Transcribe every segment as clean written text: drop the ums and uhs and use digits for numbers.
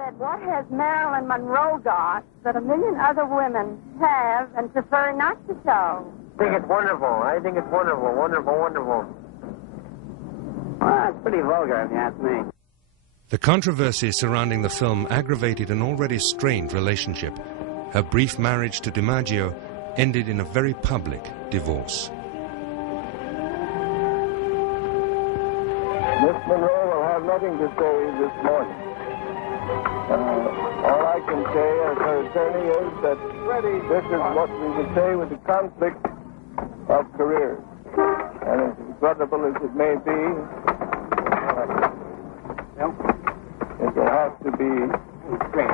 said, what has Marilyn Monroe got that a million other women have and prefer not to show? I think it's wonderful. I think it's wonderful, wonderful, wonderful. Well, it's pretty vulgar, if you ask me. The controversy surrounding the film aggravated an already strained relationship. Her brief marriage to DiMaggio ended in a very public divorce. Miss Monroe will have nothing to say this morning. All I can say as her attorney is that this is what we would say with the conflict of careers. And as regrettable as it may be, it will have to be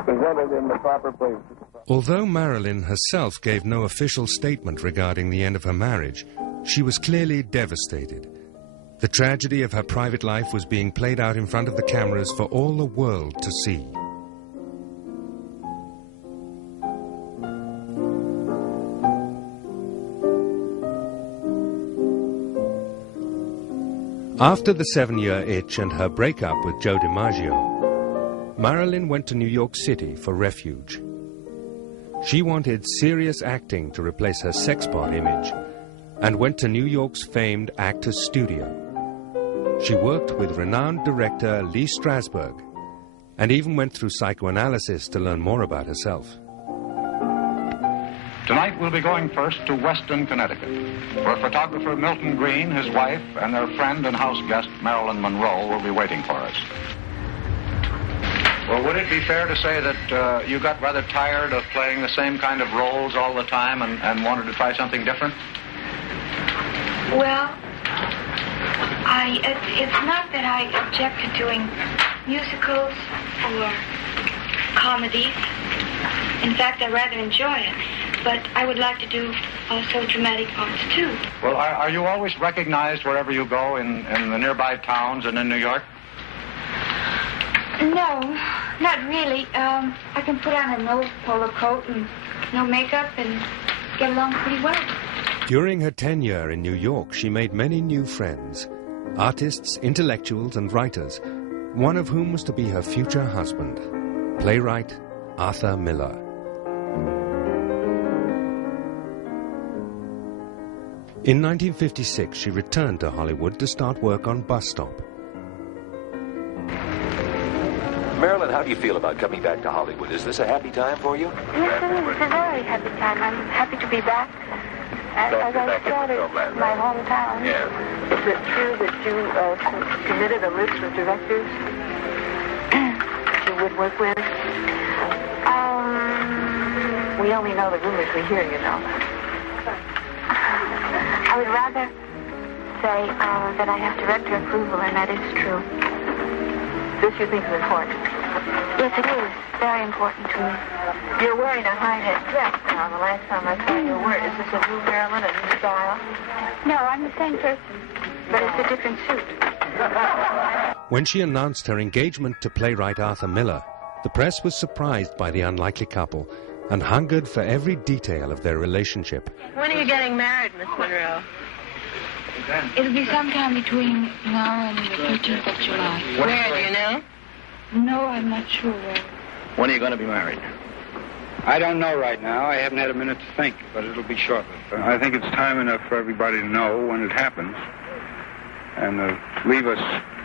presented in the proper place. Although Marilyn herself gave no official statement regarding the end of her marriage, she was clearly devastated. The tragedy of her private life was being played out in front of the cameras for all the world to see. After the 7-year itch and her breakup with Joe DiMaggio, Marilyn went to New York City for refuge. She wanted serious acting to replace her sex pot image and went to New York's famed Actors Studio. She worked with renowned director Lee Strasberg and even went through psychoanalysis to learn more about herself. Tonight we'll be going first to Weston, Connecticut, where photographer Milton Green, his wife, and their friend and house guest Marilyn Monroe will be waiting for us. Well, would it be fair to say that you got rather tired of playing the same kind of roles all the time and wanted to try something different? Well, it's not that I object to doing musicals or comedies. In fact, I rather enjoy it. But I would like to do also dramatic parts, too. Well, are you always recognized wherever you go in the nearby towns and in New York? No, not really. I can put on a no polo coat and no makeup and get along pretty well. During her tenure in New York, she made many new friends, artists, intellectuals, and writers, one of whom was to be her future husband, playwright Arthur Miller. In 1956, she returned to Hollywood to start work on Bus Stop. Marilyn, how do you feel about coming back to Hollywood? Is this a happy time for you? Yes, it's a very happy time. I'm happy to be back. As I started my hometown. Yes. Is it true that you submitted a list of directors you would work with? We only know the rumors we hear, you know. I would rather say that I have director approval, and that is true. This you think is important? Yes, it is. Very important to me. You're wearing a high-hat dress now. The last time I saw you wear it. Is this a new Marilyn, a new style? No, I'm the same person, but it's a different suit. When she announced her engagement to playwright Arthur Miller, the press was surprised by the unlikely couple and hungered for every detail of their relationship. When are you getting married, Miss Monroe? It'll be sometime between now and the 13th of July. Where, do you know? No, I'm not sure where. When are you going to be married? I don't know right now. I haven't had a minute to think, but it'll be shortly. I think it's time enough for everybody to know when it happens and leave us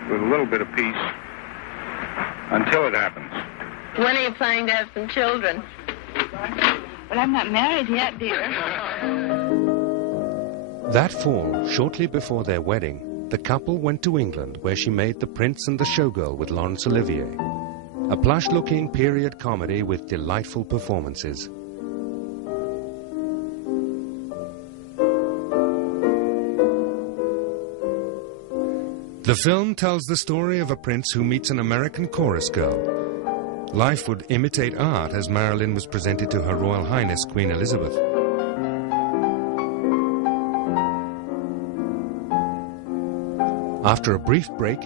with a little bit of peace until it happens. When are you planning to have some children? Well, I'm not married yet, dear. That fall, shortly before their wedding, the couple went to England, where she made The Prince and the Showgirl with Laurence Olivier, a plush-looking period comedy with delightful performances. The film tells the story of a prince who meets an American chorus girl. Life would imitate art as Marilyn was presented to Her Royal Highness Queen Elizabeth. After a brief break,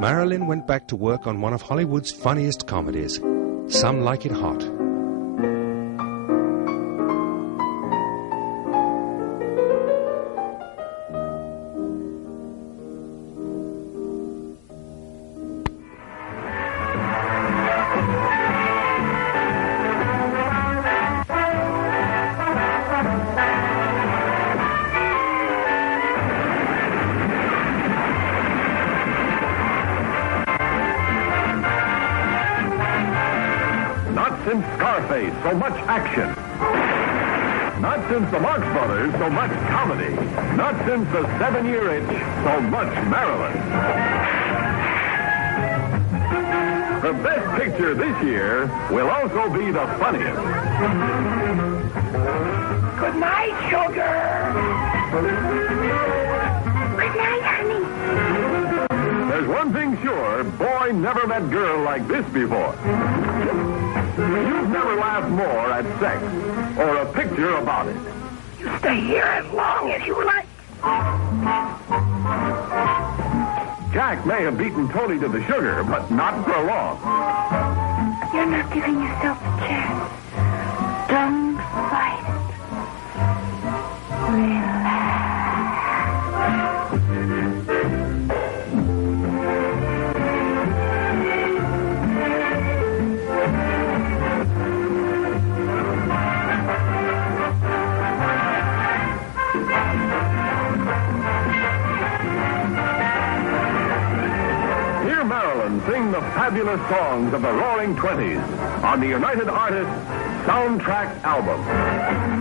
Marilyn went back to work on one of Hollywood's funniest comedies, Some Like It Hot. since Scarface, so much action. Not since the Marx Brothers, so much comedy. Not since the 7-Year Itch, so much Marilyn. The best picture this year will also be the funniest. Good night, sugar. Good night, honey. There's one thing sure, boy never met girl like this before. You've never laughed more at sex or a picture about it. You stay here as long as you like. Jack may have beaten Tony to the sugar, but not for long. You're not giving yourself a chance. Don't fight it. Relax. Hear Marilyn sing the fabulous songs of the Roaring Twenties on the United Artists Soundtrack Album.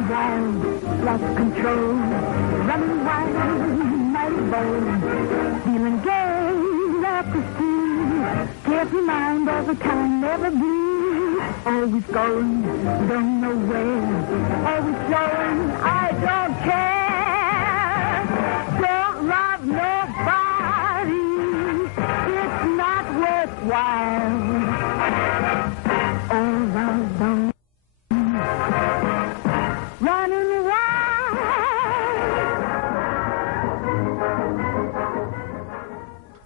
Wild, lost control, running wild, mighty bold, feeling gay after school, carefree mind all the time, never blue, always going, don't know where, always showing, I don't care, don't love nobody, it's not worthwhile, all alone. Running wild.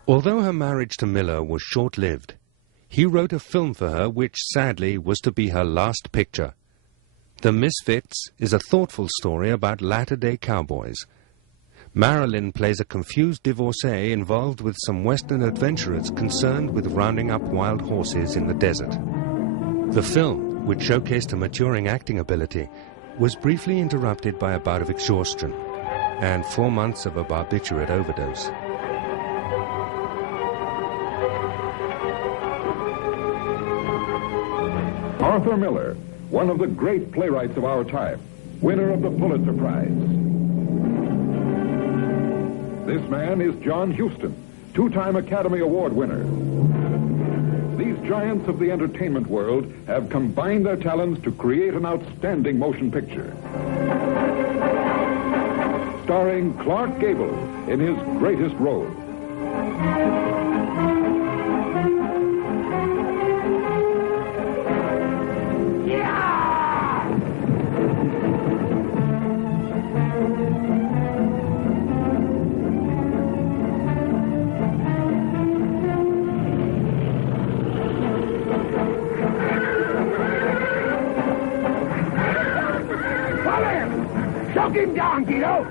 Although her marriage to Miller was short-lived, he wrote a film for her which, sadly, was to be her last picture. The Misfits is a thoughtful story about latter-day cowboys. Marilyn plays a confused divorcee involved with some Western adventurers concerned with rounding up wild horses in the desert. The film, which showcased her maturing acting ability, was briefly interrupted by a bout of exhaustion and 4 months of a barbiturate overdose. Arthur Miller, one of the great playwrights of our time, winner of the Pulitzer Prize. This man is John Huston, two-time Academy Award winner. These giants of the entertainment world have combined their talents to create an outstanding motion picture. Starring Clark Gable in his greatest role. Choke him down, Guido!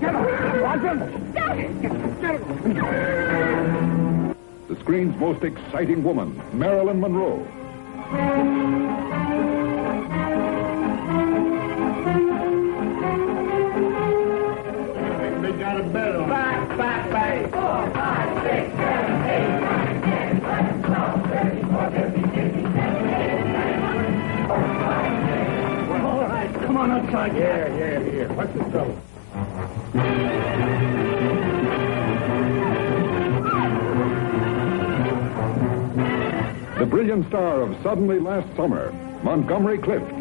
Get him! Watch him! Get him! The screen's most exciting woman, Marilyn Monroe. They got a bet on. Back. 4, 5, 6, 7, 8, 9, 10, 11, 12, 13, 14, 15, 16, 17, 18, 19, 20. All right, come on outside. Here. What's the trouble? The brilliant star of Suddenly Last Summer, Montgomery Clift.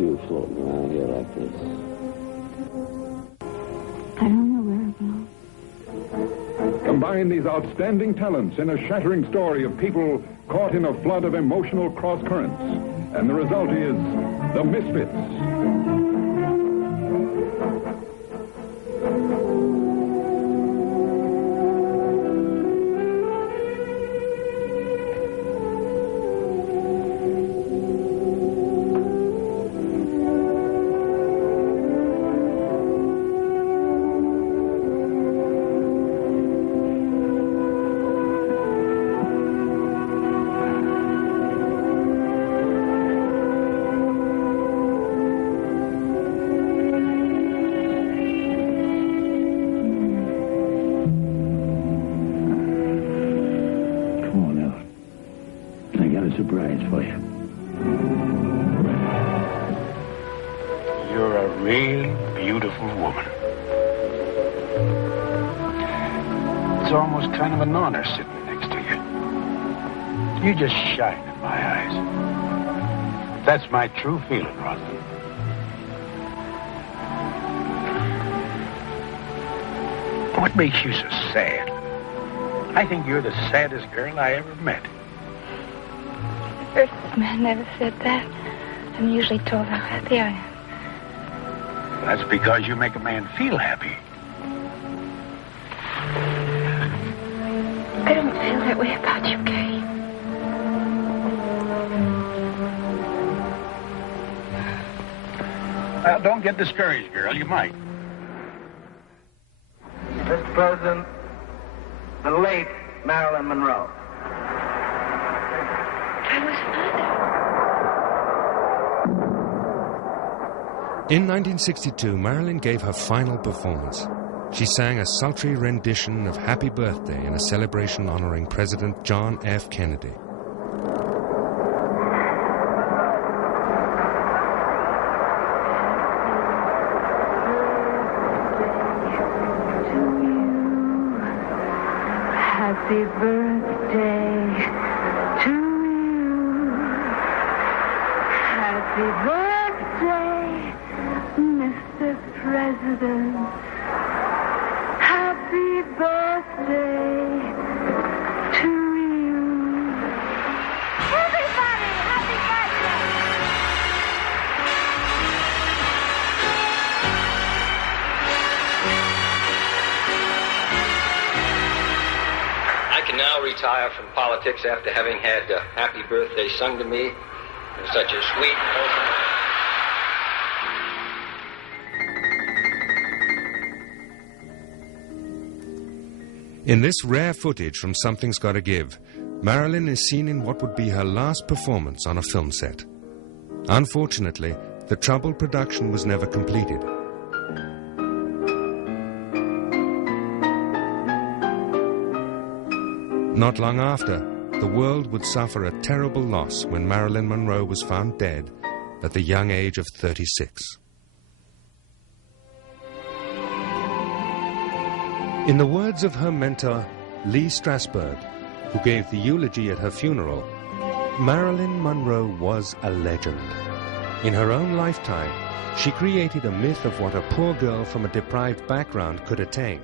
You floating around here like this? I don't know where I belong. Combine these outstanding talents in a shattering story of people caught in a flood of emotional cross-currents. And the result is The Misfits. for you. You're a really beautiful woman. It's almost kind of an honor sitting next to you. You just shine in my eyes. That's my true feeling, Rosalind. What makes you so sad? I think you're the saddest girl I ever met. The first man never said that. I'm usually told how happy I am. That's because you make a man feel happy. I don't feel that way about you, Kay. Well, don't get discouraged, girl. You might. Mr. President, the late Marilyn Monroe. I was father. In 1962, Marilyn gave her final performance. She sang a sultry rendition of Happy Birthday in a celebration honoring President John F. Kennedy. Happy birthday to you. Happy birthday, Mr. President. Happy birthday to you. Everybody, happy birthday. I can now retire from politics after having had Happy Birthday sung to me in such a sweet, emotional... In this rare footage from Something's Gotta Give, Marilyn is seen in what would be her last performance on a film set. Unfortunately, the troubled production was never completed. Not long after, the world would suffer a terrible loss when Marilyn Monroe was found dead at the young age of 36. In the words of her mentor, Lee Strasberg, who gave the eulogy at her funeral, Marilyn Monroe was a legend. In her own lifetime, she created a myth of what a poor girl from a deprived background could attain.